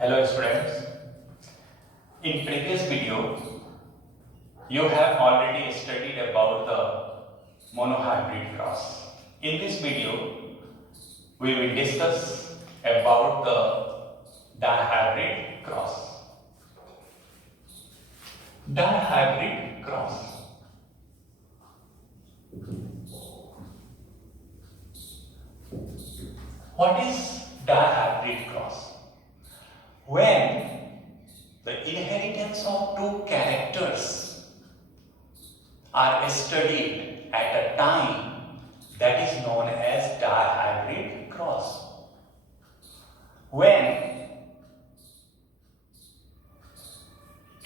Hello students. In previous video, you have already studied about the monohybrid cross. In this video, we will discuss about the dihybrid cross. Dihybrid cross. What is dihybrid cross? When the inheritance of two characters are studied at a time that is known as dihybrid cross. When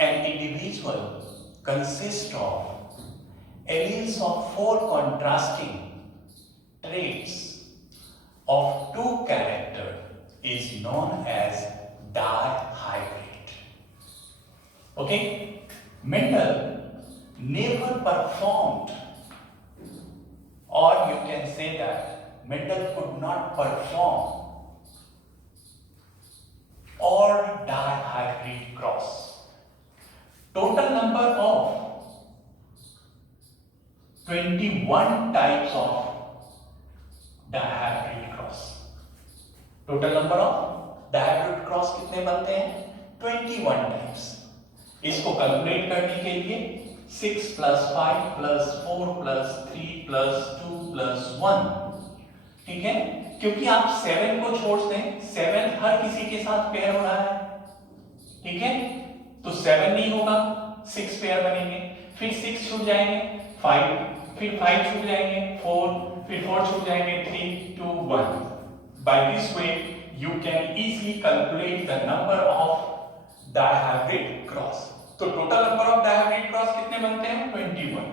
an individual consists of alleles of four contrasting traits of two characters is known as dihybrid. Okay? Mendel never performed, or you can say that Mendel could not perform or dihybrid cross. Total number of 21 types of dihybrid cross. Total number of dihybrid cross कितने बनते हैं? 21 types. इसको calculate करने के लिए 6 + 5 + 4 + 3 + 2 + 1, ठीक है? क्योंकि आप 7 को छोड़ दें, 7 हर किसी के साथ पेयर हो रहा है, ठीक है? तो 7 नहीं होगा, 6 पेयर बनेंगे, फिर 6 छूट जाएंगे, 5, फिर 5 छूट जाएंगे, 4, फिर 4 छूट जाएंगे, 3, 2, 1. By this way, you can easily calculate the number of dihybrid cross. तो total number of dihybrid cross कितने बनते हैं? 21.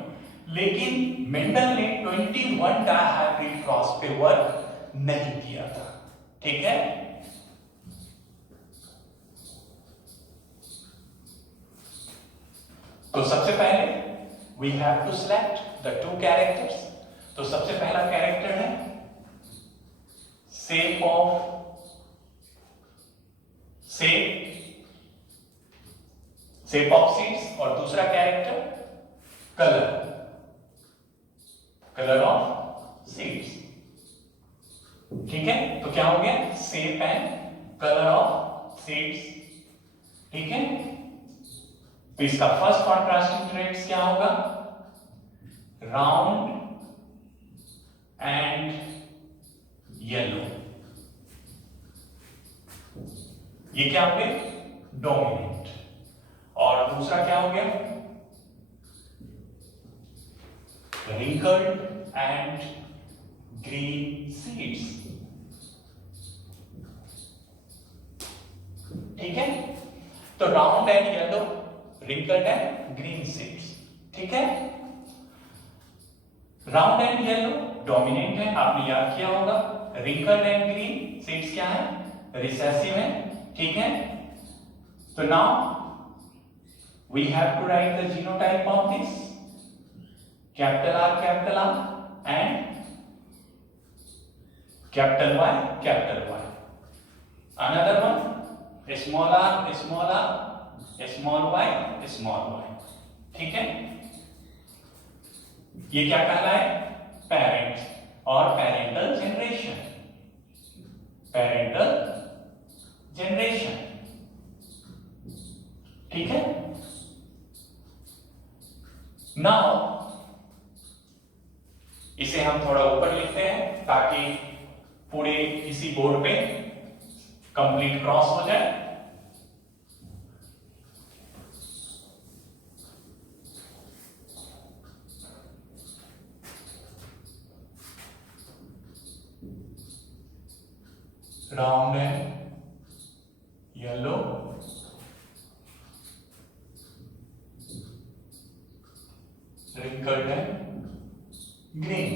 लेकिन मेंडल ने 21 dihybrid cross पे वर्क नहीं किया था, ठीक है? तो सबसे पहले we have to select the two characters. तो सबसे पहला कैरेक्टर है shape of seeds और दूसरा कैरेक्टर कलर ऑफ सीड्स, ठीक है? तो क्या हो गया? Shape and colour of seeds, ठीक है? तो इसका फर्स्ट कॉन्ट्रास्टिंग ट्रेट्स क्या होगा? Round and yellow. ये क्या हो गया? डोमिनेंट. और दूसरा क्या हो गया? wrinkled एंड ग्रीन सीड्स, ठीक है? तो round and yellow, wrinkled and green seeds, ठीक है? राउंड एंड येलो डोमिनेंट है, आपने याद किया होगा. wrinkled एंड ग्रीन सीड्स क्या है? रिसेसिव है, ठीक है? तो now we have to write the genotype of this. capital R and capital Y. Another one small r, small y, ठीक है? ये क्या कहलाए? पेरेंट्स और पेरेंटल जनरेशन, ठीक है? नाउ इसे हम थोड़ा ऊपर लिखते हैं ताकि पूरे इसी बोर्ड पे कंप्लीट क्रॉस हो जाए. Round and yellow, wrinkled and green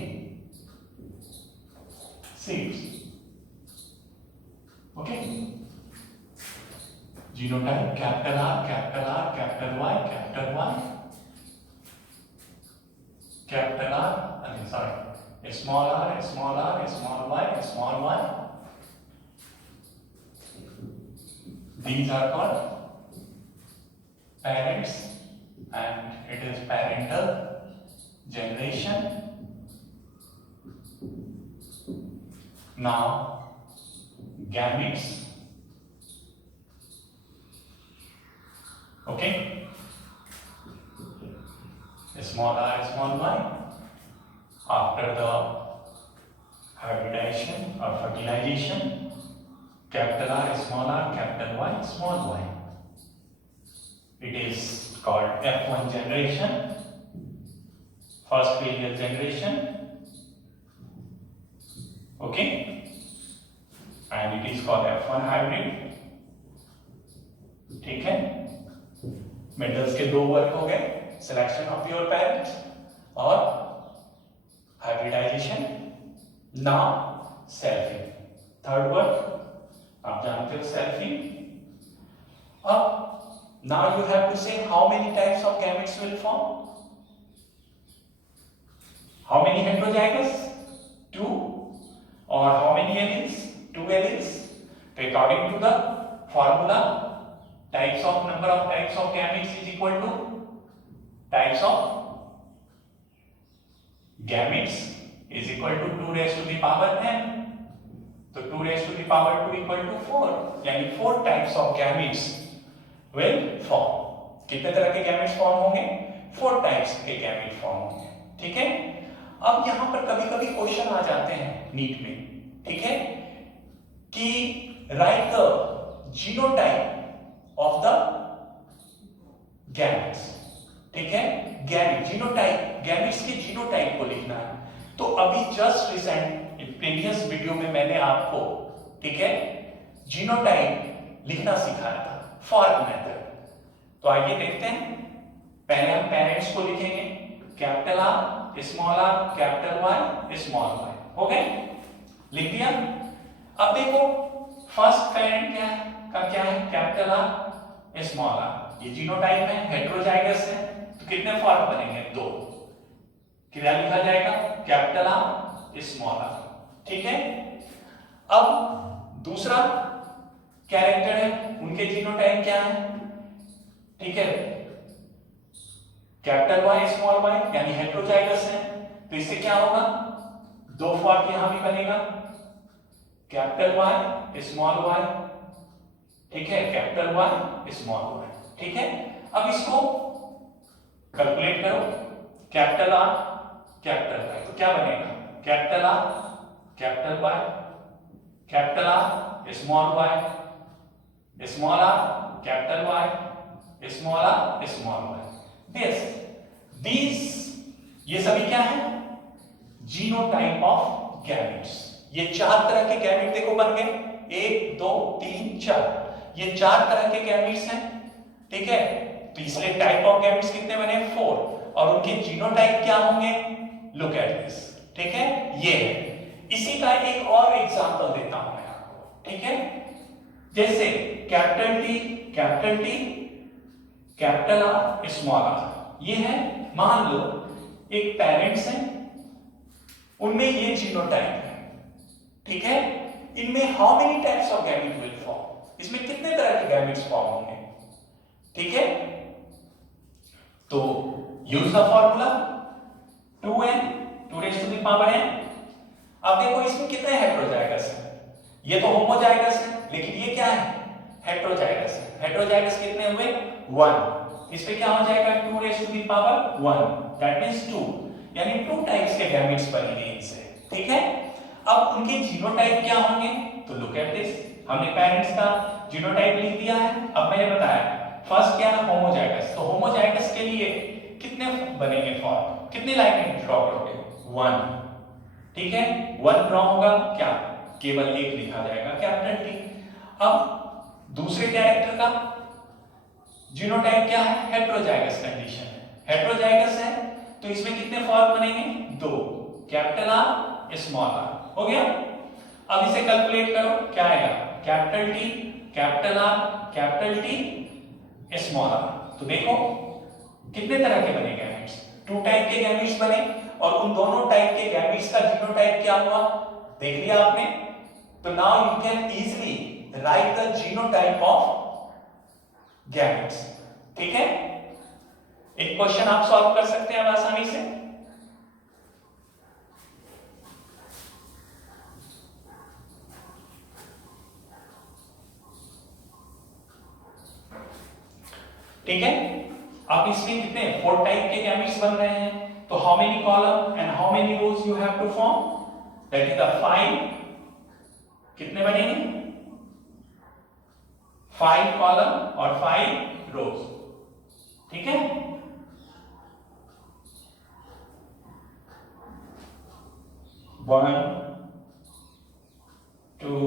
seeds. Okay? Genotype capital R, capital Y, capital Y, capital R, I mean sorry, small r, small y, small y, these are called parents and it is parental generation. Now gametes, okay, small r small y, after the hybridization or fertilization, capital R small r, capital Y small y, it is called F1 generation, first failure generation, okay, and it is called F1 hybrid. ठीक है, Mendel's के दो work हो गए, selection of your parents और hybridisation. Now selfing, third work आप जानते हो सेल्फिंग. अब now you have to say how many types of gametes will form. How many heterozygous? 2. Or how many alleles? 2 alleles. So according to the formula, number of types of gametes is equal to types of gametes is equal to 2 raised to the power n. So 2 raised to the power 2 equal to 4. यानी 4 types of gametes will form. कितने तरह के gametes form होंगे? 4 types के gametes form होंगे. ठीक है? अब यहाँ पर कभी-कभी क्वेश्चन आ जाते हैं नीट में, ठीक है, कि write the genotype of the gametes. ठीक है, जीनोटाइप, गैमेट्स के जीनोटाइप को लिखना है. तो अभी जस्ट रिसेंट प्रीवियस वीडियो में मैंने आपको, ठीक है, जीनोटाइप लिखना सिखाया था, फॉर्क मेथड. तो आइए देखते हैं. पहले हम पेरेंट्स को लिखेंगे, capital R small R, capital Y small Y. हो गए, लिख दिया. अब देखो फर्स्ट पेरेंट क्या है, कैपिटल आर स्मॉल आर. ये जीनोटाइप है, हेटेरोजाइगस है, तो कितने फॉर्म बनेंगे? 2. क्या लिखा जाएगा? Capital R small R. ठीक है. अब दूसरा कैरेक्टर है, उनके जीनोटाइप क्या है? ठीक है, कैपिटल वाई स्मॉल वाई यानी हेटेरोजाइगस है. तो इससे क्या होगा? 2 फॉर्म यहां भी बनेगा, कैपिटल वाई स्मॉल वाई. ठीक है, कैपिटल वाई स्मॉल वाई. ठीक है. अब इसको कैलकुलेट करो, कैपिटल आर कैपिटल वाई, तो क्या बनेगा? Capital R capital Y, capital R small Y, small R capital Y, small R small Y. This ये सभी क्या है? Genotype of gametes. ये 4 तरह के गैमेट देखो बन गए, 1 2 3 4. ये 4 तरह के गैमेट्स हैं. ठीक है. तो इसलिए टाइप ऑफ गैमेट्स कितने बने? 4. और उनके जीनोटाइप क्या होंगे? Look at this. ठीक है, ये है. इसी का एक और एग्जांपल देता हूं मैं आपको. ठीक है, जैसे capital T capital R small R. ये है, मान लो एक पेरेंट्स हैं, उनमें ये जीनोटाइप है. ठीक है. इनमें how many types of gamete will form? इसमें कितने तरह के गैमेट्स फॉर्म होंगे? ठीक है. तो use the formula 2n 2 raised to the power n. अब देखो इसमें कितने हेटेरोजाइगस हैं? ये तो होमोजाइगस है, लेकिन ये क्या है? हेटेरोजाइगस है. हेटेरोजाइगस कितने हुए? 1. इस पे क्या हो जाएगा? 2 raised to the power 1, that means 2. यानी 2 टाइप्स के गैमेट्स बनेंगे इनसे. ठीक है. अब उनके जीनोटाइप क्या होंगे? तो लुक एट दिस. हमने पेरेंट्स का जीनोटाइप लिख दिया है. अब मैंने बताया फर्स्ट क्या है? होमोजाइगस. तो होमोजाइगस के लिए कितने बनेंगे फॉर्म? कितनी लाइन ड्रॉ करोगे? 1. ठीक है, 1 ड्रॉ होगा. क्या? केवल 1 लिखा जाएगा, कैपिटल टी. अब दूसरे कैरेक्टर का जीनोटाइप क्या है? हेटेरोजाइगस कंडीशन है. हेटेरोजाइगस है तो इसमें कितने फॉर्म बनेंगे? 2. Capital R small R. हो गया. अब इसे कैलकुलेट करो, क्या आएगा? Capital T capital R capital T small R. तो देखो कितने तरह के बने गैमेट्स? 2 टाइप के गैमेट्स बने. और उन दोनों टाइप के गैमेट्स का जीनोटाइप क्या हुआ? देख लिया आपने. तो now you can easily right the genotype of gametes. ठीक है, एक क्वेश्चन आप सॉल्व कर सकते हैं अब आसानी से। ठीक है, अब इसमें कितने 4 टाइप के गैमेट्स बन रहे हैं, तो how many column and how many rows you have to form, that is the 5, कितने बनेंगे 5 कॉलम और 5 रोज। ठीक है, one 2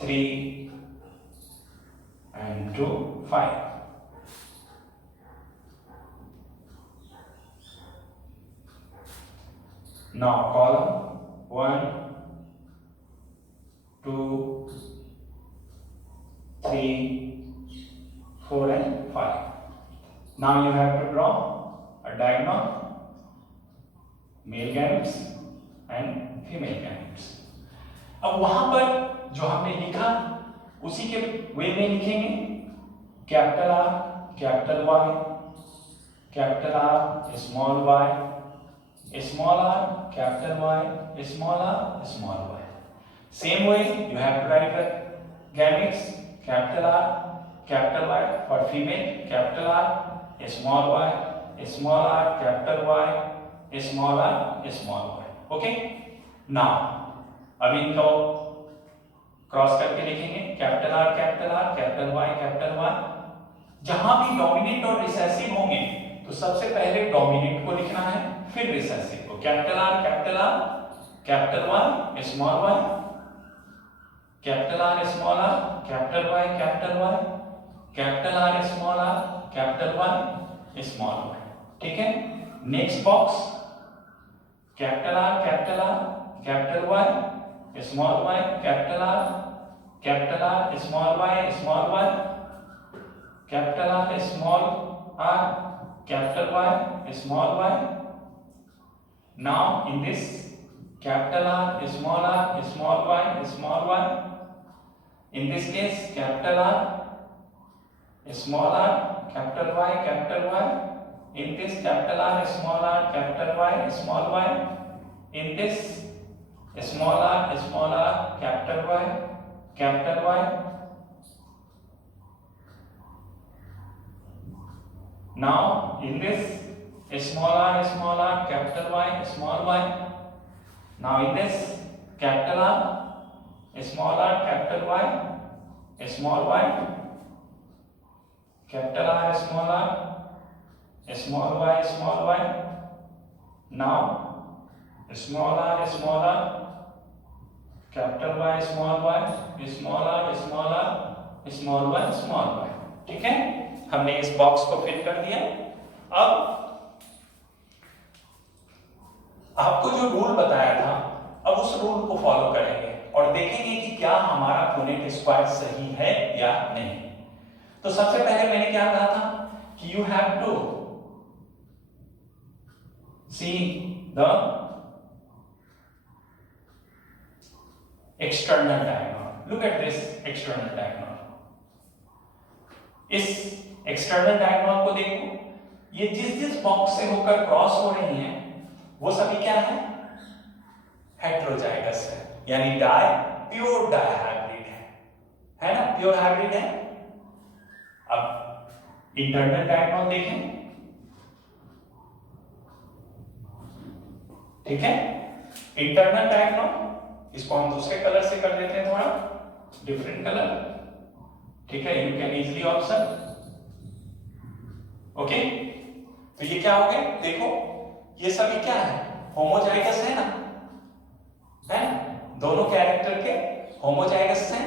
3 and 2 5. Now column 1 2 3 4 and 5. Now you have to draw a diagonal, male gametes and female gametes. अब वहां पर जो हमने लिखा उसी के वे में लिखेंगे, capital R capital Y, capital R small Y, small R capital Y, small R small Y. Same way you have to write the gametes, capital R capital Y for female, capital R small y, small r capital Y, small r small y. Okay, now अब इनको cross करके लिखेंगे, capital R capital Y capital Y. जहां भी dominant और recessive होंगे तो सबसे पहले डोमिनेंट को लिखना है, फिर रिसेसिव को. Capital R capital Y small Y, capital R small R capital Y, capital R small R capital Y small Y. ठीक है, next box capital R capital Y small Y, capital R small Y, capital R small R capital Y small Y. Now in this capital R small y, in this case capital R small r capital Y, in this capital R small r capital Y small y, in this small r capital Y. Now in this small r capital Y small y. Now in this capital R small r capital Y small y, capital R small y. Now small r capital Y small r small y. ठीक है, हमने इस box को fill कर दिया. अब आपको जो रूल बताया था, अब उस रूल को फॉलो करेंगे और देखेंगे कि क्या हमारा पुनेट स्क्वायर सही है या नहीं. तो सबसे पहले मैंने क्या कहा था कि you have to see the external diagonal. Look at this external diagonal. इस एक्सटर्नल डायगोनल को देखो, ये जिस बॉक्स से होकर क्रॉस हो रही हैं वो सभी क्या है, हेटेरोजाइगस है, यानी प्योर डाई हाइब्रिड है ना, प्योर हाइब्रिड है. अब इंटरनल डायगोनल देखें. ठीक है, इंटरनल डायगोनल इसको हम दूसरे कलर से कर देते हैं, थोड़ा डिफरेंट कलर. ठीक है, you can easily observe. Okay, तो ये क्या हो गया, देखो ये सभी क्या है, होमोजाइगस है ना, है ना, दोनों कैरेक्टर के होमोजाइगस हैं.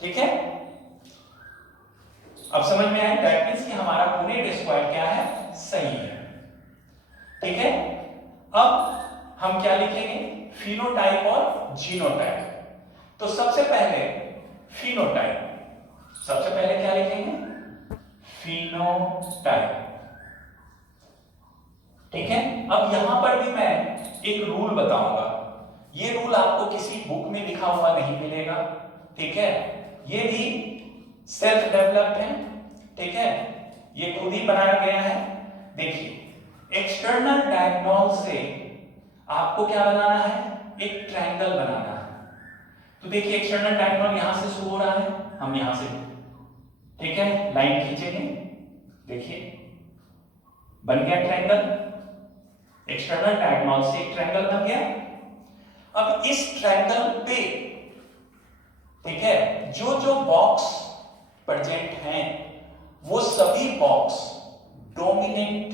ठीक है, अब समझ में आया, दैट मींस कि हमारा पुनेट स्क्वायर क्या है, सही है. ठीक है, अब हम क्या लिखेंगे, फिनोटाइप और जीनोटाइप. तो सबसे पहले फिनोटाइप, सबसे पहले क्या लिखेंगे, फिनोटाइप. ठीक है, अब यहां पर भी मैं एक रूल बताऊंगा. ये रूल आपको किसी बुक में लिखा हुआ नहीं मिलेगा, ठीक है। ये भी सेल्फ डेवलप्ड है, ठीक है, ये खुद ही बनाया गया है। देखिए एक्सटर्नल डायगोनल से आपको क्या बनाना है, एक ट्रायंगल बनाना है। तो देखिए एक्सटर्नल डायगोनल यहां से शुरू हो रहा है, हम यहां से, ठीक है, लाइन खींचेंगे, देखिए बन गया ट्रायंगल। एक्सटर्नल डायगोनल से एक ट्रायंगल बन गया। अब इस ट्रायंगल पे, ठीक है, जो जो बॉक्स प्रेजेंट हैं वो सभी बॉक्स डोमिनेंट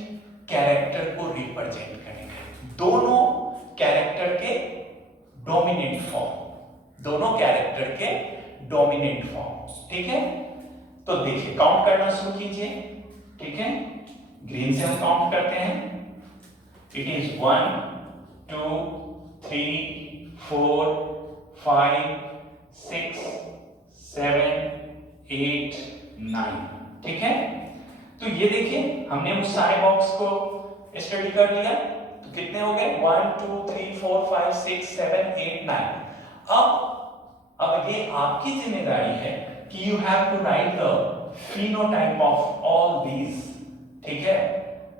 कैरेक्टर को रिप्रेजेंट करेंगे, दोनों कैरेक्टर के डोमिनेंट फॉर्म, दोनों कैरेक्टर के डोमिनेंट फॉर्म, ठीक है। तो देखिए काउंट करना शुरू कीजिए, ठीक है, ग्रीन से हम काउंट करते हैं। इट इज 1 2 3 4 5 6 7 8 9, ठीक है। तो ये देखिए हमने उस सारे बॉक्स को स्टडी कर लिया, तो कितने हो गए, 1 2 3 4 5 6 7 8 9। अब ये आपकी जिम्मेदारी है कि you have to write the phenotype of all these, ठीक है,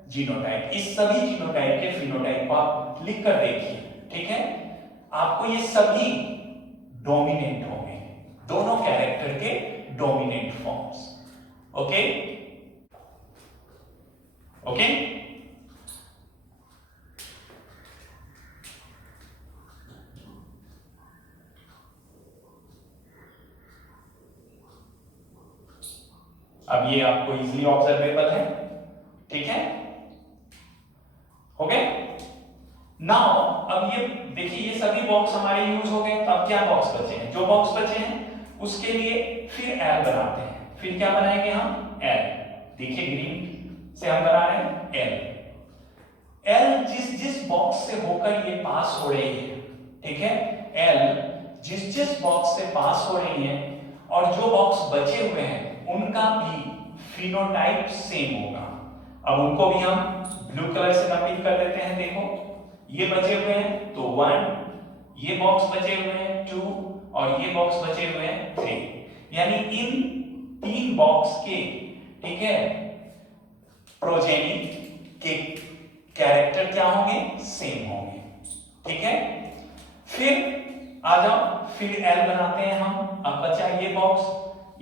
जीनोटाइप, इस सभी जीनोटाइप के फिनोटाइप को आप लिख कर देखिए, ठीक है। आपको ये सभी डोमिनेंट होंगे, दोनों कैरेक्टर के डोमिनेंट फॉर्म्स, ओके ओके। अब ये आपको इजीली ऑब्जर्वेबल है, ठीक है, हो गए। नाउ अब ये देखिए ये सभी बॉक्स हमारे यूज हो गए, तो अब क्या बॉक्स बचे हैं, जो बॉक्स बचे हैं उसके लिए फिर एल बनाते हैं। फिर क्या बनाएंगे हम, एल, देखिए ग्रीन से हम बना रहे हैं एल। एल जिस बॉक्स से होकर ये पास हो रही है, ठीक है, एल जिस बॉक्स से पास हो रही है और जो बॉक्स बचे हुए हैं उनका भी फिनोटाइप सेम होगा। अब उनको भी हम ब्लू कलर से नंबरिंग कर देते हैं। देखो ये बचे हुए हैं तो 1, ये बॉक्स बचे हुए हैं 2 और ये बॉक्स बचे हुए हैं 3, यानी इन 3 बॉक्स के, ठीक है, प्रोजेनी के कैरेक्टर क्या होंगे, सेम होंगे, ठीक है। फिर आ जाओ, फिर एल बनाते हैं हम। अब बचा ये बॉक्स,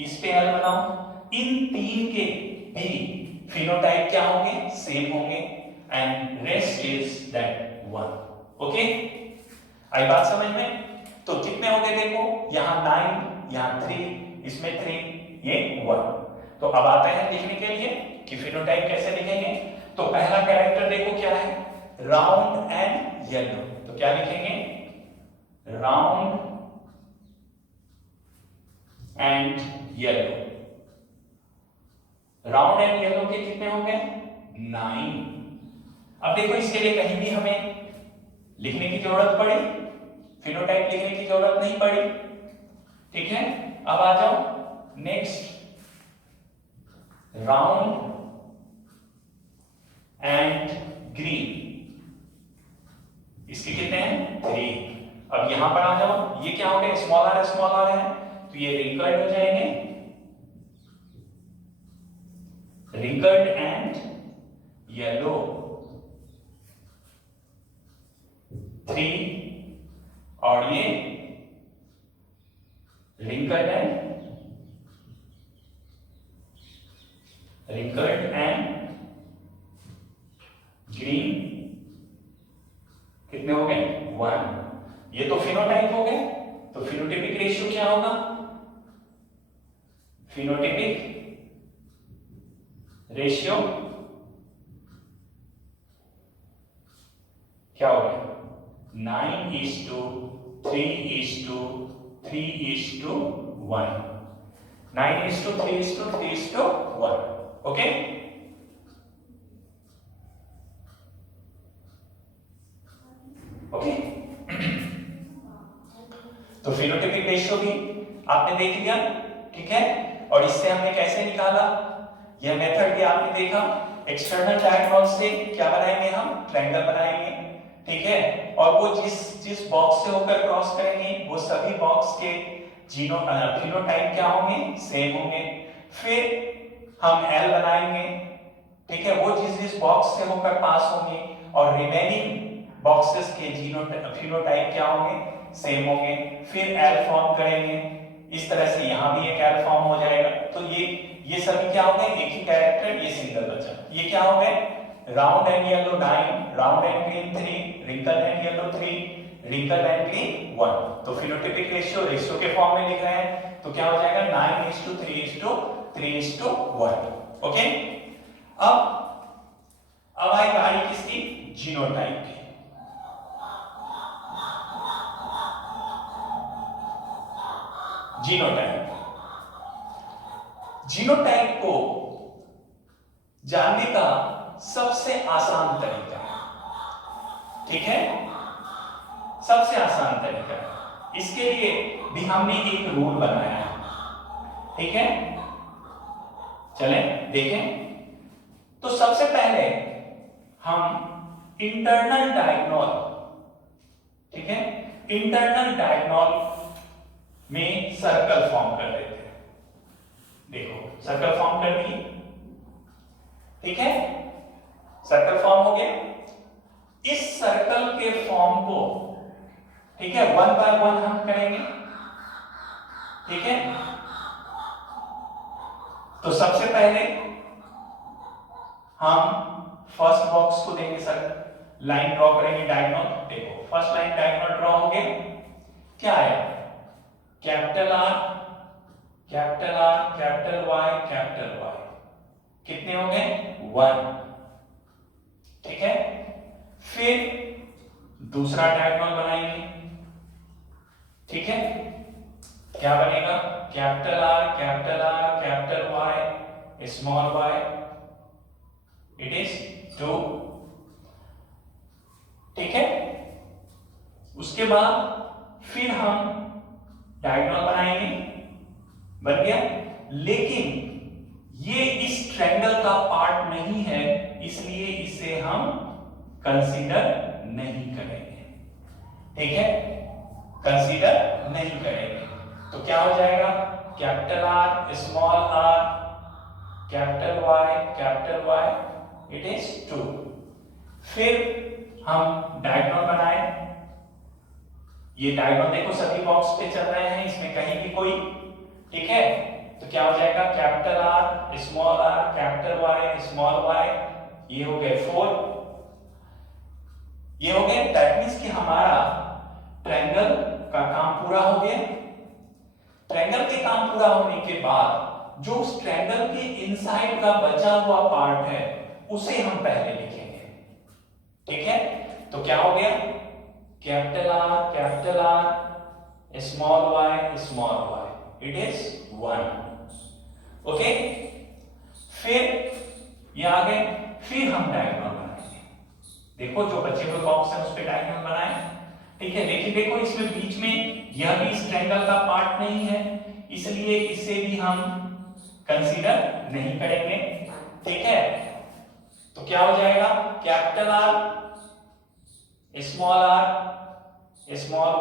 इस पे एल बनाओ। इन 3 के भी फिनोटाइप क्या होंगे, सेम होंगे, and rest is that 1, okay. आई बात समझ में? तो कितने हो गए, देखो यहां 9, यहां 3, इसमें 3, ये 1। तो अब आते हैं लिखने के लिए कि फिनोटाइप कैसे लिखेंगे। तो पहला कैरेक्टर देखो क्या है, राउंड एंड येलो। तो क्या लिखेंगे, round and yellow. Round and yellow के कितने हो गए, 9। अब देखो इसके लिए कहीं भी हमें लिखने की जरूरत पड़ी, फिनोटाइप लिखने की जरूरत नहीं पड़ी, ठीक है। अब आ जाओ नेक्स्ट, राउंड एंड ग्रीन, इसके कितने हैं, 3। अब यहां पर आ जाओ, ये क्या हो गया, स्मॉल आर है, तो ये रिंकल्ड हो जाएंगे, रिंकल्ड एंड येलो 3, और ये रिंकल्ड एंड ग्रीन कितने हो गए, 1। ये तो फिनोटाइप हो गए। तो फिनोटाइपिक रेशियो क्या होगा, फिनोटाइपिक रेशियो क्या हो गया, 9:3:3:1, 9:3:3:1, ओके। ओके तो फिनोटाइपिक रेशियो भी आपने देख लिया, ठीक है। और इससे हमने कैसे निकाला, यह मेथड भी आपने देखा। एक्सटर्नल डायगोनल से क्या बनाएंगे हम, ट्रायंगल बनाएंगे, ठीक है, और वो जिस बॉक्स से होकर क्रॉस करेंगे वो सभी बॉक्स के फिनोटाइप क्या होंगे, सेम होंगे। फिर हम एल बनाएंगे, ठीक है, वो जिस बॉक्स से होकर पास होंगे और रिमेनिंग बॉक्सेस के फिनोटाइप क्या होंगे, सेम होंगे। फिर एल फॉर्म करेंगे, इस तरह से यहां भी एक एल फॉर्म हो जाएगा। तो ये सभी क्या हो गए, एक ही कैरेक्टर, ये सिंगल बचा। ये क्या हो गए, round and yellow 9, round and green 3, wrinkle and yellow 3, wrinkle and green 1। तो फिनोटाइपिक रेशियो के फॉर्म में लिख रहे हैं, तो क्या हो जाएगा 9:3:3:1। ओके, अब आई बारी किसकी, जीनोटाइप की। जीनोटाइप को जानने का सबसे आसान तरीका, ठीक है, सबसे आसान तरीका, इसके लिए भी हमने एक रूल बनाया है, ठीक है, चलें देखें। तो सबसे पहले हम इंटरनल डायगोनल, ठीक है, इंटरनल डायगोनल में सर्कल फॉर्म कर देते हैं। देखो सर्कल फॉर्म कर दिए, ठीक है, सर्कल फॉर्म हो गया। इस सर्कल के फॉर्म को, ठीक है, 1 बाय 1 हम करेंगे, ठीक है। तो सबसे पहले हम फर्स्ट बॉक्स को देंगे सर्कल, लाइन ड्रॉ करेंगे डायगोनल। देखो फर्स्ट लाइन डायगोनल ड्रॉ हो गया, क्या आया, capital R, capital R, capital Y, capital Y, कितने हो गए, 1, ठीक है। फिर दूसरा डायगोनल बनाएंगे, ठीक है, क्या बनेगा, capital R, capital R, capital Y, small Y, it is 2, ठीक है। उसके बाद फिर हम डायगोनल बनाएंगे, बन गया। लेकिन ये इस ट्रायंगल का पार्ट नहीं है, इसलिए इसे हम कंसीडर नहीं करेंगे, ठीक है, कंसीडर नहीं करेंगे। तो क्या हो जाएगा, capital R, small R, capital Y, it is 2। फिर हम डायगोनल बनाए, ये डायगोनल देखो सभी बॉक्स पे चल रहे हैं, इसमें कहीं भी कोई, ठीक है। तो क्या हो जाएगा, capital R, small R, capital Y, small Y, ये हो गए 4, ये हो गए। दैट मींस कि हमारा ट्रायंगल का काम पूरा हो गया। ट्रायंगल के काम पूरा होने के बाद जो उस ट्रायंगल के इनसाइड का बचा हुआ पार्ट है उसे हम पहले लिखेंगे, ठीक है। तो क्या हो गया, capital R, small Y, it is 1, okay. फिर ये आ गए, फिर हम डायगोनल बनाएंगे। देखो जो बचे हुए बॉक्स है उस पे डायगोनल बनाए, ठीक है। लेकिन देखो इसमें बीच में यह भी इस ट्रायंगल का पार्ट नहीं है, इसलिए इसे भी हम कंसीडर नहीं करेंगे, ठीक है। तो क्या हो जाएगा, capital R, small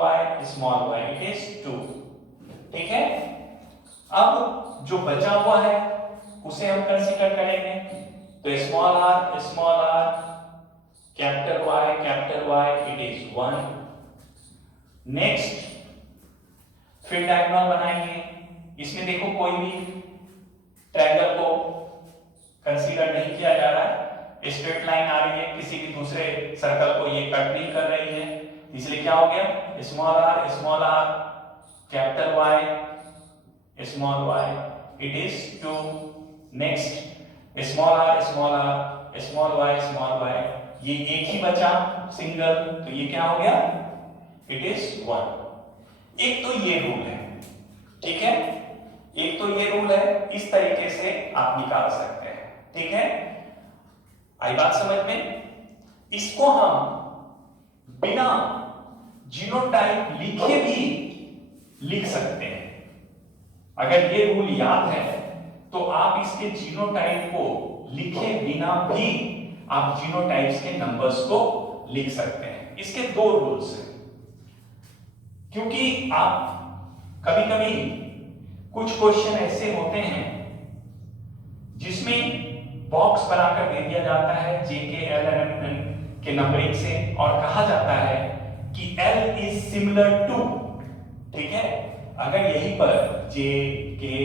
Y, it is 2, ठीक है। अब जो बचा हुआ है उसे हम कंसीडर करेंगे। तो small R, capital Y, it is 1। Next फिर डायगोनल बनाएंगे, इसमें देखो कोई भी ट्रायंगल को कंसीडर नहीं किया जा रहा है, स्ट्रेट लाइन आ रही है, किसी भी दूसरे सर्कल को ये कट नहीं कर रही है, इसलिए क्या हो गया, small R, capital Y, small Y, it is 2। Next small R, small Y, ये एक ही बचा सिंगल, तो ये क्या हो गया, इट इज 1। एक तो ये रूल है, ठीक है, एक तो ये रूल है, इस तरीके से आप निकाल सकते हैं, ठीक है। आई बात समझ में। इसको हम बिना जीनोटाइप लिखे भी लिख सकते हैं। अगर ये रूल याद है तो आप इसके जीनोटाइप को लिखे बिना भी आप जीनोटाइप्स के नंबर्स को लिख सकते हैं। इसके दो रूल्स हैं, क्योंकि आप कभी कभी कुछ क्वेश्चन ऐसे होते हैं जिसमें बॉक्स बनाकर दे दिया जाता है जे के एल एम एन के नंबरिंग से और कहा जाता है कि L इज सिमिलर टू, ठीक है, अगर यहीं पर J K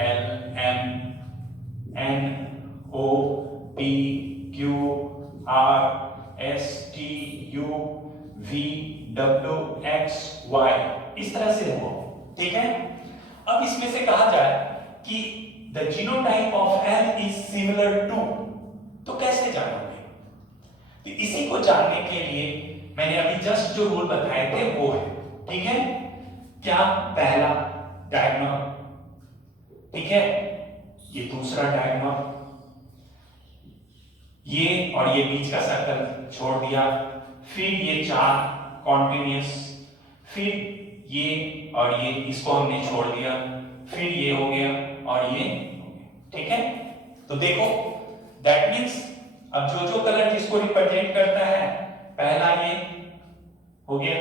L M N O P Q R S T U V W X Y इस तरह से हो, ठीक है। अब इसमें से कहा जाए कि the genotype of L is similar to, तो कैसे जानोगे? तो इसी को जानने के लिए मैंने अभी जस्ट जो रूल बताए थे वो है, ठीक है। क्या? पहला डायगोनल, ठीक है, ये दूसरा डायगोनल, ये और ये बीच का सर्कल छोड़ दिया, फिर ये चार कॉन्टिन्यूस, फिर ये और ये इसको हमने छोड़ दिया, फिर ये हो गया और ये हो गया, ठीक है। तो देखो दैट मीन्स अब जो जो कलर जिसको रिप्रेजेंट करता है, पहला ये हो गया,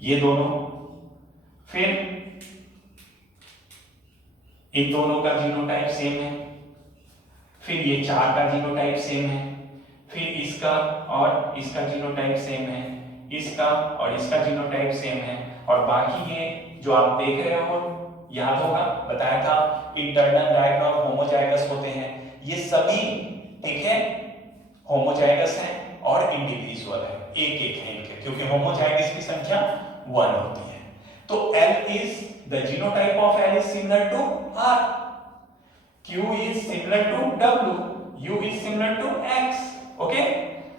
ये दोनों, फिर इन दोनों का जीनोटाइप सेम है, फिर ये चार का जीनोटाइप सेम है, फिर इसका और इसका जीनोटाइप सेम है, इसका और इसका जीनोटाइप सेम है, और बाकी ये जो आप देख रहे हो, याद होगा बताया था इंटरनल डायगोनल होमोजाइगस होते हैं, ये सभी, ठीक है, होमोजाइगस हैं और इंडिविजुअल है, एक एक है इनके, क्योंकि होमोजाइगस की संख्या 1 होती है। तो L is the genotype of L is similar to R, Q is similar to W, U is similar to X, okay,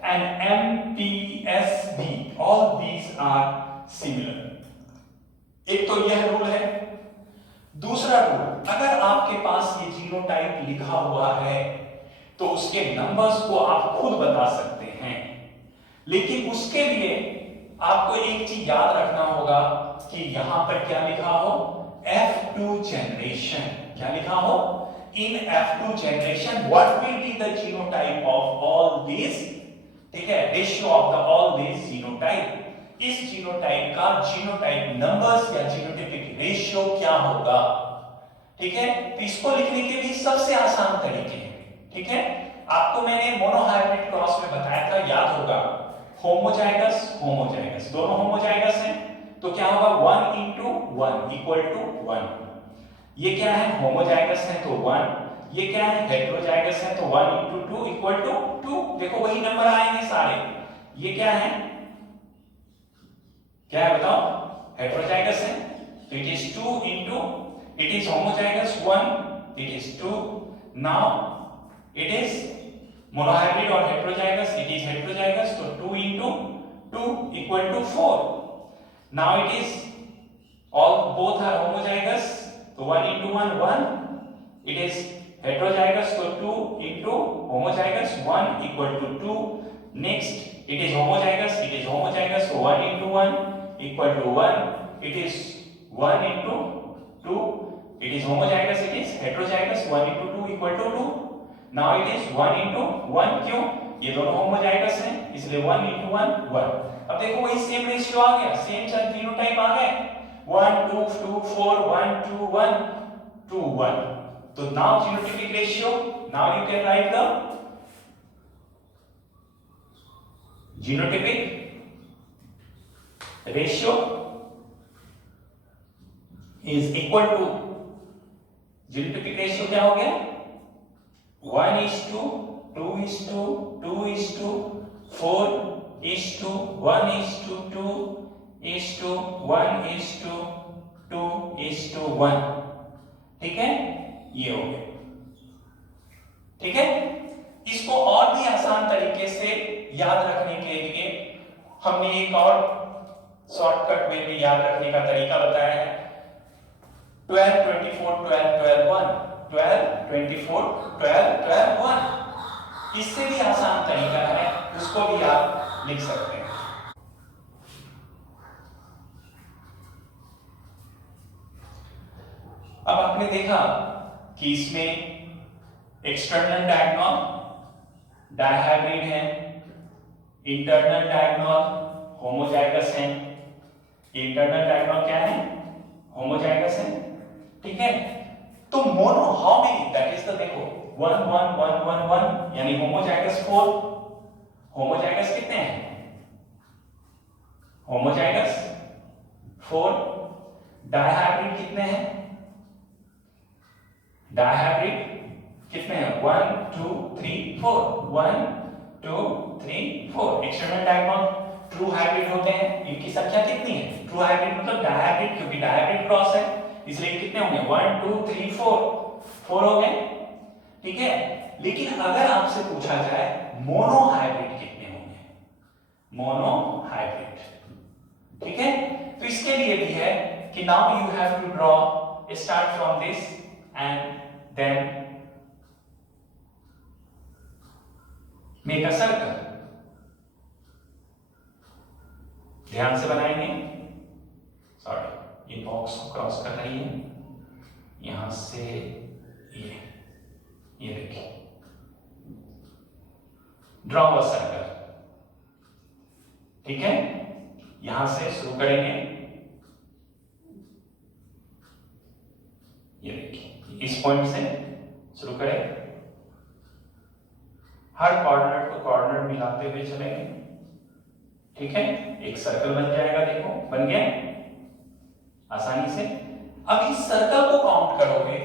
and M, P, S, D, all these are similar। एक तो यह rule है। दूसरा rule, अगर आपके पास ये genotype लिखा हुआ है तो उसके नंबर्स को आप खुद बता सकते हैं, लेकिन उसके लिए आपको एक चीज याद रखना होगा कि यहां पर क्या लिखा हो, F2 जनरेशन, क्या लिखा हो, इन F2 generation what will be the genotype of all this, ठीक है, ratio of the all this genotype, इस जीनोटाइप का जीनोटाइप नंबर्स या जीनोटाइपिक रेशियो क्या होगा, ठीक है। तो इसको लिखने के लिए सबसे आसान तरीके हैं, ठीक है। आपको मैंने मोनोहाइब्रिड क्रॉस में बताया था, याद होगा, होमोजाइगस होमोजाइगस, दोनों होमोजाइगस हैं, तो क्या होगा 1 into 1 इक्वल टू 1, ये क्या है, होमोजाइगस है तो 1, ये क्या है, हेटेरोजाइगस है तो 1 into 2 इक्वल टू 2, देखो वही नंबर आएंगे सारे। ये क्या है, क्या है बताओ, हेटेरोजाइगस है, तो it is 2 into, it is homozygous 1, it is 2, now it is monohybrid or heterozygous, it is heterozygous, so 2 into 2 equal to 4, now it is all both are homozygous, so 1 into 1 1, it is heterozygous, so 2 into homozygous 1 equal to 2, next it is homozygous, so 1 into 1 equal to 1, it is 1 into 2, it is homozygous, it is heterozygous, 1 into 2 equal to 2, now it is 1 into 1, क्यों, ये दोनों homozygous हैं इसलिए 1 into 1 1। अब देखो वही same ratio आ गया, same genotype आ गए, 1 2 2 4 1 2 1 2 1, तो now genotypic ratio, now you can write the genotypic ratio is equal to, genotypic ratio क्या हो गया, 1:2, 2:2, 2:4, 1:2, 1:1, ठीक है, ये हो गया, ठीक है। इसको और भी आसान तरीके से याद रखने के लिए हमने एक और शॉर्टकट वे में याद रखने का तरीका बताया है, 12 24 12 12 1, 12 24 12 12 1, इससे भी आसान तरीका है, उसको भी आप लिख सकते हैं। अब आपने देखा कि इसमें एक्सटर्नल डायगोनल डायहाइब्रिड है, इंटरनल डायगोनल होमोजाइगस है। इंटरनल डायगोनल क्या है? होमोजाइगस है। ठीक है, तो mono how many, that is the, देखो 1 1 1 1 1 यानी होमोजाइगस 4। होमोजाइगस कितने हैं? होमोजाइगस 4। डायहाइब्रिड कितने हैं? डायहाइब्रिड कितने हैं? 1 2 3 4, 1 2 3 4। एक्सटर्नल डायगोनल ट्रू हाइब्रिड होते हैं, इनकी संख्या कितनी है? ट्रू हाइब्रिड मतलब डायहाइब्रिड, क्योंकि डायहाइब्रिड क्रॉस है इसलिए कितने होंगे? 1 2 3 4, 4 हो गए। ठीक है, लेकिन अगर आपसे पूछा जाए मोनो हाइब्रिड कितने होंगे? मोनो हाइब्रिड, ठीक है, तो इसके लिए भी है कि now you have to draw, start from this end then make a circle. ध्यान से बनाएंगे। सॉरी, ये बॉक्स को क्रॉस कर रही है यहां से, ये देखिए, ड्रॉ अ सर्कल। ठीक है, यहां से शुरू करेंगे। ये देखिए, इस पॉइंट से शुरू करें, हर कॉर्डिनेट को कॉर्डिनेट मिलाते हुए चलेंगे। ठीक है, एक सर्कल बन जाएगा, देखो बन गया आसानी से। अब इस सर्कल को काउंट करोगे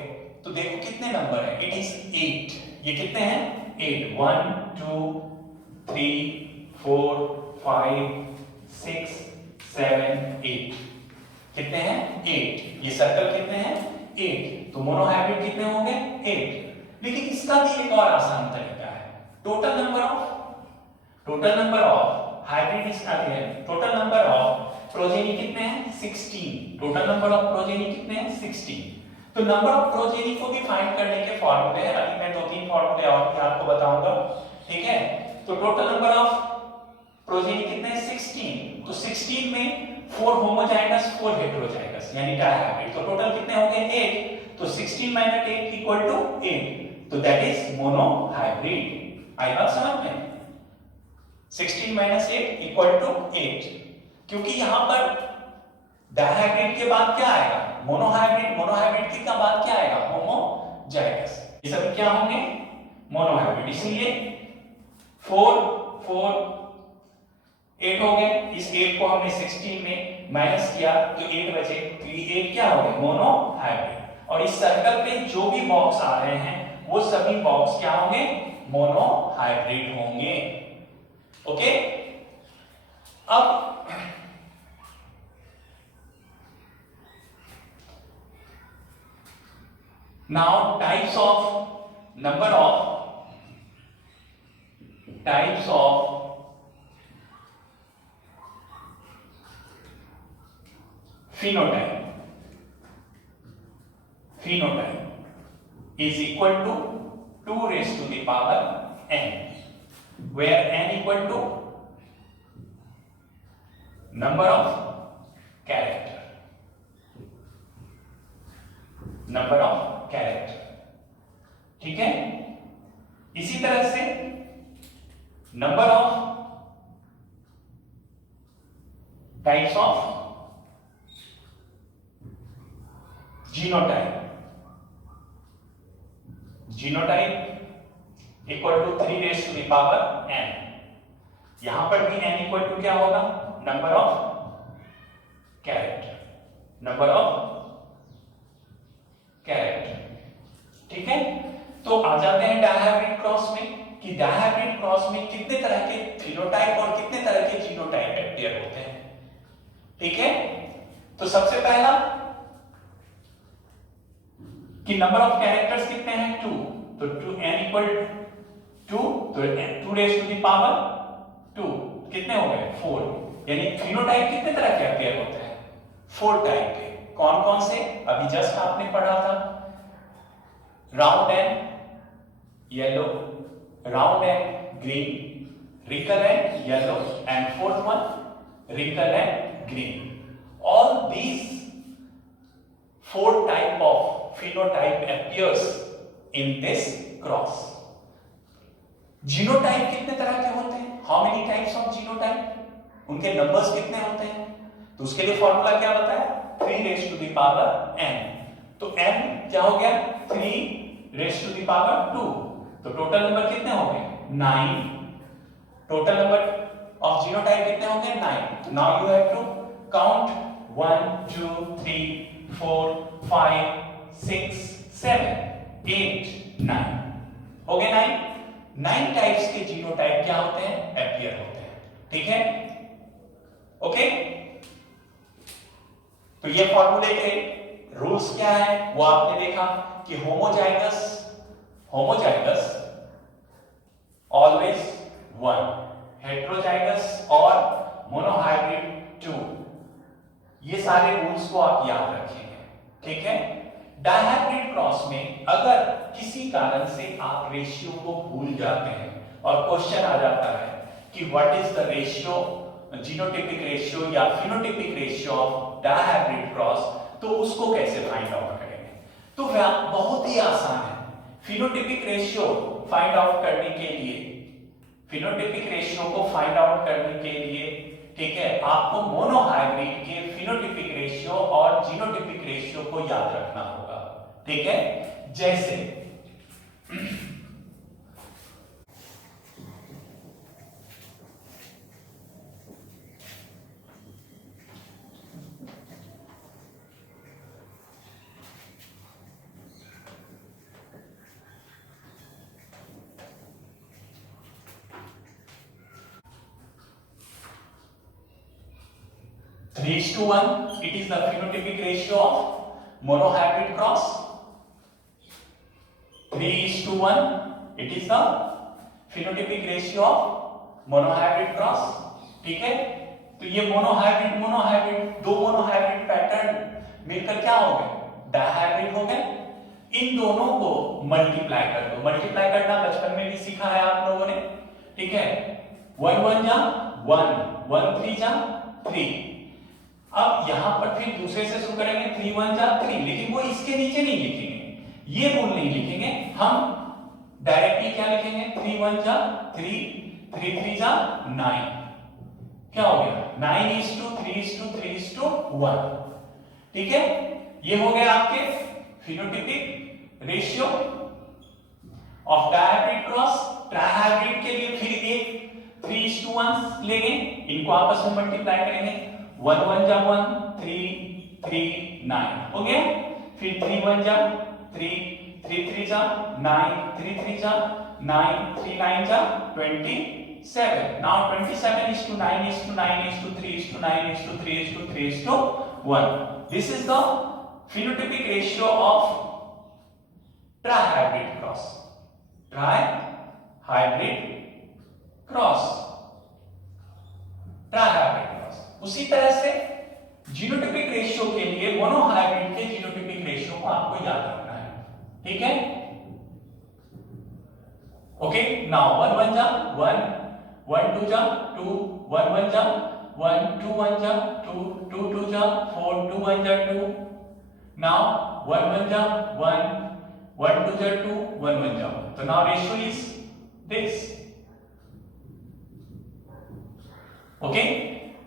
तो देखो कितने नंबर है? It is 8। ये कितने हैं? 8। 1 2 3 4 5 6 7 8। कितने हैं? 8। ये सर्कल कितने हैं? 8। तो मोनोहाइब्रिड कितने होंगे? 8। लेकिन इसका भी एक और आसान तरीका है। Total number of hybrid is total number of progeny कितने हैं? 16। टोटल नंबर ऑफ प्रोजेनी कितने हैं? 16। तो नंबर ऑफ प्रोजेनी को भी फाइंड करने के फॉर्मूले हैं, अभी मैं 2-3 फॉर्मूले और भी आपको बताऊंगा। ठीक है, तो टोटल नंबर ऑफ प्रोजेनी कितने हैं? 16। तो 16 में 4 होमोजाइगस 4 हेटेरोजाइगस यानी डायहाइब्रिड, तो टोटल कितने हो गए? 8। तो 16 - 8 इक्वल टू 8, तो दैट इज मोनोहाइब्रिड। आई बात समझ में? 16 - 8 इक्वल टू 8, क्योंकि यहां पर डायहाइब्रिड के बाद क्या आएगा? मोनोहाइब्रिड। मोनोहाइब्रिड के बाद क्या आएगा? होमोजाइगस। ये सब क्या होंगे? मोनोहाइब्रिड। इसलिए 4 4 8 हो गए। इस 8 को हमने 16 में माइनस किया तो 8 बचे, तो ये 8 क्या हो गए? मोनोहाइब्रिड। और इस सर्कल पे जो भी बॉक्स आ रहे हैं वो सभी बॉक्स क्या होंगे? मोनोहाइब्रिड होंगे। ओके, अब now types of number of types of phenotype is equal to 2 raised to the power n, where n equal to number of character, ठीक है। इसी तरह से number of types of genotype equal to 3 raise to the power n। यहां पर भी n equal to क्या होगा? नंबर ऑफ कैरेक्टर, ठीक है। तो आ जाते हैं डायहाइब्रिड क्रॉस में, कि डायहाइब्रिड क्रॉस में कितने तरह के फिनोटाइप और कितने तरह के जीनोटाइप अपीयर होते हैं। ठीक है, तो सबसे पहला कि नंबर ऑफ कैरेक्टर्स कितने हैं? 2। तो 2 n इक्वल 2, तो 2 रेज़ टू द पावर 2 कितने हो गए? 4। यानी फिनोटाइप कितने तरह के अपीयर होते हैं? 4 टाइप के। कौन कौन से? अभी जस्ट आपने पढ़ा था, round and yellow, round and green, wrinkle and yellow, and fourth one wrinkle and green. All these 4 type of phenotype appears in this cross. Genotype कितने तरह के होते हैं? How many types of genotype, उनके numbers कितने होते हैं, तो उसके लिए फॉर्मूला क्या बताया, 3 raise to the power n, तो n क्या हो गया 3 रेज टू द पावर 2, तो टोटल नंबर कितने हो गए 9, टोटल नंबर ऑफ जीनोटाइप कितने होंगे 9, now you have to count 1 2 3 4 5 6 7 8 9, हो गए 9 टाइप्स के जीनोटाइप क्या होते हैं, अपीयर होते हैं, ठीक है, ओके। तो ये फॉर्मूले के रूल्स क्या है वो आपने देखा कि होमोजाइगस ऑलवेज 1, हेटेरोजाइगस और मोनोहाइब्रिड 2, ये सारे रूल्स को आप याद रखेंगे, ठीक है। डायहाइब्रिड क्रॉस में अगर किसी कारण से आप रेशियो को भूल जाते हैं और क्वेश्चन आ जाता है कि what is the ratio, genotypic ratio या phenotypic ratio of dihybrid cross, तो उसको कैसे फाइंड आउट करेंगे, तो बहुत ही आसान है। फिनोटिपिक रेशियो फाइंड आउट करने के लिए, फिनोटिपिक रेशियो को फाइंड आउट करने के लिए, ठीक है, आपको मोनोहाइब्रिड के फिनोटिपिक रेशियो और जीनोटिपिक रेशियो को याद रखना होगा, ठीक है। जैसे 3:1, it is the phenotypic ratio of monohybrid cross. 3:1, it is the phenotypic ratio of monohybrid cross, ठीक है। तो ये मोनोहाइब्रिड दो मोनोहाइब्रिड पैटर्न मिलकर क्या हो गए, डायहाइब्रिड हो गए। इन दोनों को मल्टीप्लाई कर दो, मल्टीप्लाई करना बचपन में भी सीखा है आप लोगों ने, ठीक है। 1 1 जा 1, 1 3 जा 3। अब यहां पर फिर दूसरे से शुरू करेंगे, 3 1 जा 3, लेकिन वो इसके नीचे नहीं लिखेंगे, ये रूल नहीं लिखेंगे, हम डायरेक्टली क्या लिखेंगे, 3 1 जा 3, 3 3 जा 9, क्या हो गया 9:3:3:3:1, ठीक है। ये हो गया आपके phenotypic ratio of dihybrid cross. Trihybrid के लिए फिर एक 3:1 लेंगे, इनको आपस में मल्टीप्लाई करेंगे, 1 1 जा 1, 3 3 9 हो गया। फिर 3 1 जा 3, 3 3 जा 9, 3 3 जा 9, 3 9 जा 27। Now 27:9:9:3:3:1. This is the phenotypic ratio of trihybrid cross. Trihybrid cross. उसी तरह से जीनोटिपिक रेशियो के लिए मोनोहाइब्रिड के जीनोटिपिक रेशियो को आपको याद रखना है, ठीक है। ओके, नाउ 1 1 जा 1, 1 2 जा 2, 1 1 जा 1, 2 1 जा 2, 2 2 जा 4, 2 1 जा 2। नाउ 1 1 जा 1, 1 2 जा 2, 1 1 जा 1। तो now ratio is this, okay.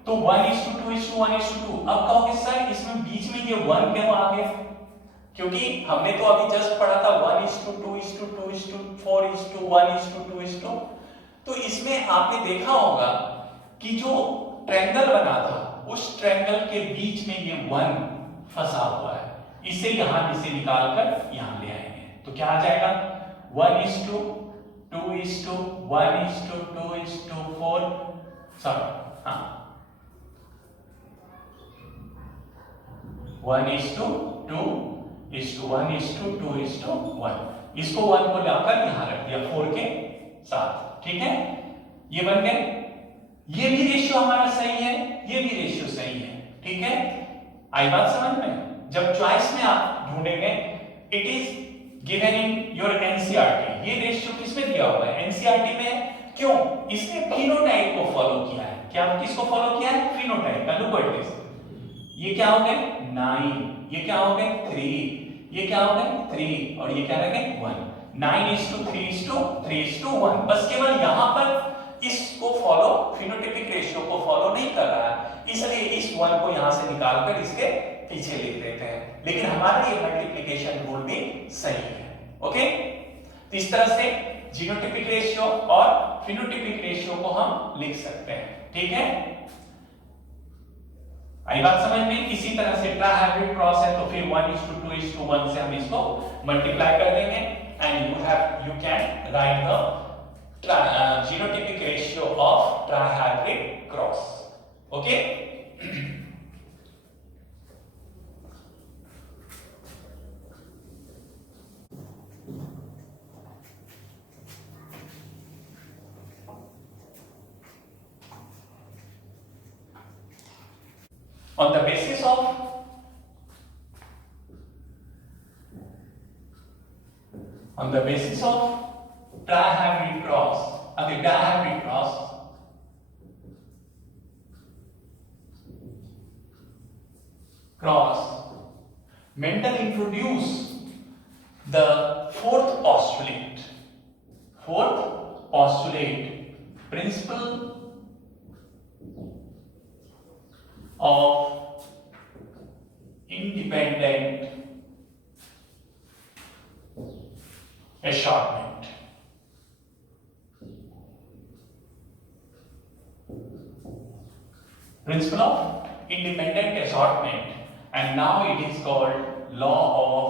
तो 1:2:1:2। अब कहोगे सर इसमें बीच में ये 1 क्यों आ गया, क्योंकि हमने तो अभी जस्ट पढ़ा था 1:2:2:4:1:2:2। तो इसमें आपने देखा होगा कि जो ट्रायंगल बना था उस ट्रायंगल के बीच में ये 1 फंसा हुआ है, इसे यहां से निकालकर यहां ले आएंगे, तो क्या आ जाएगा 1:2:1:2:4, सॉरी हाँ 1:2:1:2:1। इसको 1 को लाकर यहां रख दिया 4 के साथ, ठीक है। ये बन गए, ये भी रेशियो हमारा सही है, ये भी रेशियो सही है, ठीक है। आई बात समझ में। जब चॉइस में आप ढूंढेंगे, it is given in your NCERT, ये रेशियो किसमें दिया हुआ है, एनसीईआरटी में। क्यों, इसने फिनोटाइप को फॉलो किया है। क्या किसको फॉलो किया है, फिनोटाइप का। लुक एट दिस, ये क्या हो गए 9, ये क्या हो गए 3, ये क्या हो गए 3, और ये क्या रह गए 1। 9:3:3:1। बस केवल यहां पर इसको फॉलो, फिनोटाइपिक रेशियो को फॉलो नहीं कर रहा है, इसलिए इस 1 को यहां से निकालकर इसके पीछे लिख देते हैं, लेकिन हमारा ये मल्टीप्लिकेशन रूल भी सही है। ओके, तो इस तरह से जीनोटाइपिक रेशियो और फिनोटाइपिक रेशियो को हम लिख सकते हैं। ठीक है, आई बात समझ में? इसी तरह से ट्राइहाइब्रिड क्रॉस है तो फिर 1:2:1 से हम इसको मल्टीप्लाई कर देंगे and you can write the genotypic ratio of trihybrid cross. Okay, on the basis of trihybrid cross, dihybrid cross, Mendel introduced the fourth postulate, principle of independent assortment. Principle of independent assortment, and now it is called law of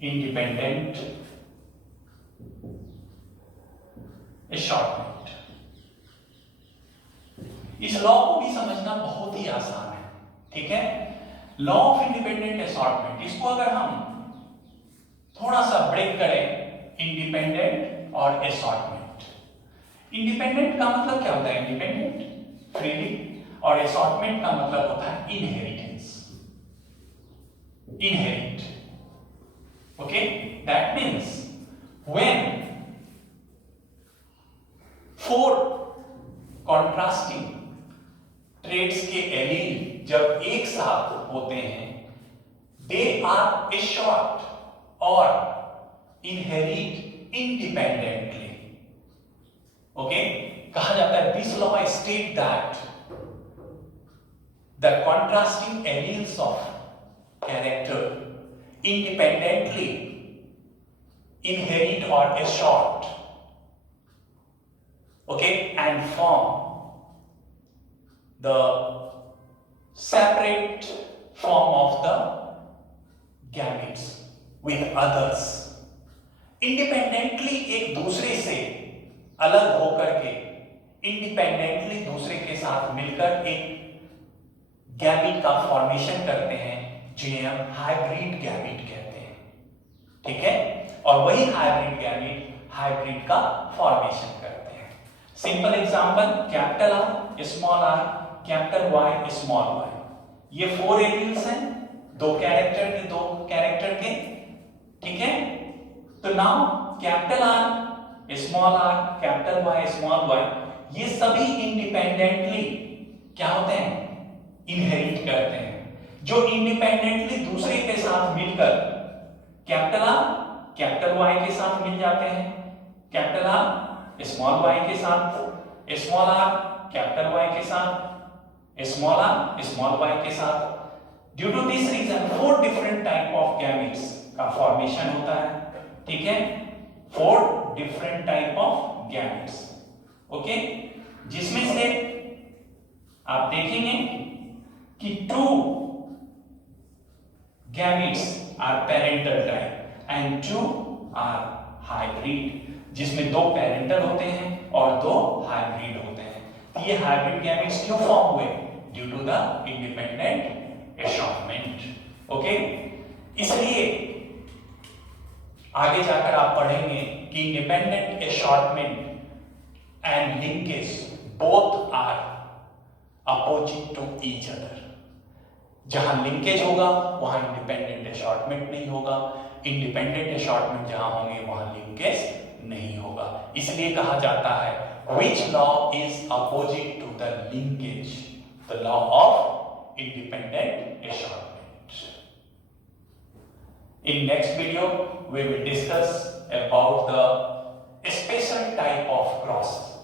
independent assortment. इस law को भी समझना बहुत ही आसान है। ठीक है, law of independent assortment, इसको अगर हम थोड़ा सा ब्रेक करें, इंडिपेंडेंट और असॉर्टमेंट। इंडिपेंडेंट का मतलब क्या होता है? इंडिपेंडेंट, फ्रीली, और असॉर्टमेंट का मतलब होता है inheritance, inherit. Okay, that means when 4 contrasting traits के एलील जब एक साथ होते हैं, दे आर एशॉर्ट और इनहेरिट इंडिपेंडेंटली। ओके, कहा जाता है this law state that the contrasting alleles of character independently inherit और एशॉर्ट, okay, and form the separate form of the gametes with others. Independently एक दूसरे से अलग होकर के, इंडिपेंडेंटली दूसरे के साथ मिलकर एक गैमीट का फॉर्मेशन करते हैं, जिन्हें हम हाइब्रिड गैमीट कहते हैं। ठीक है, और वही हाइब्रिड गैमीट हाइब्रिड का फॉर्मेशन करते हैं। Simple example, capital R, small R, capital Y, small Y, ये 4 एलिमेंट्स हैं, दो कैरेक्टर के। ठीक है, तो now capital R, small R, capital Y, small Y, ये सभी इंडिपेंडेंटली क्या होते हैं? इनहेरिट करते हैं। जो इंडिपेंडेंटली दूसरे के साथ मिलकर कैपिटल आर कैपिटल वाई के साथ मिल जाते हैं, कैपिटल आर स्मॉल वाई के साथ, स्मॉल आर कैपिटल वाई के साथ, स्मॉल आर स्मॉल वाई के साथ। Due to this reason 4 different type of gametes का फॉर्मेशन होता है। ठीक है, 4 different type of gametes. Okay, जिसमें से आप देखेंगे कि 2 gametes are parental type and 2 are hybrid, जिसमें 2 parental होते हैं और 2 hybrid होते हैं। तो ये hybrid gametes क्यों फॉर्म हुए? Due to the independent assortment। Okay, इसलिए आगे जाकर आप पढ़ेंगे कि independent assortment and linkage both are opposite to each other। जहां लिंकेज होगा वहां इंडिपेंडेंट असॉर्टमेंट नहीं होगा, इंडिपेंडेंट असॉर्टमेंट जहां होंगे वहां लिंकेज नहीं होगा। इसलिए कहा जाता है which law is opposite to the linkage? The law of independent assortment। In next video, we will discuss about the special type of cross.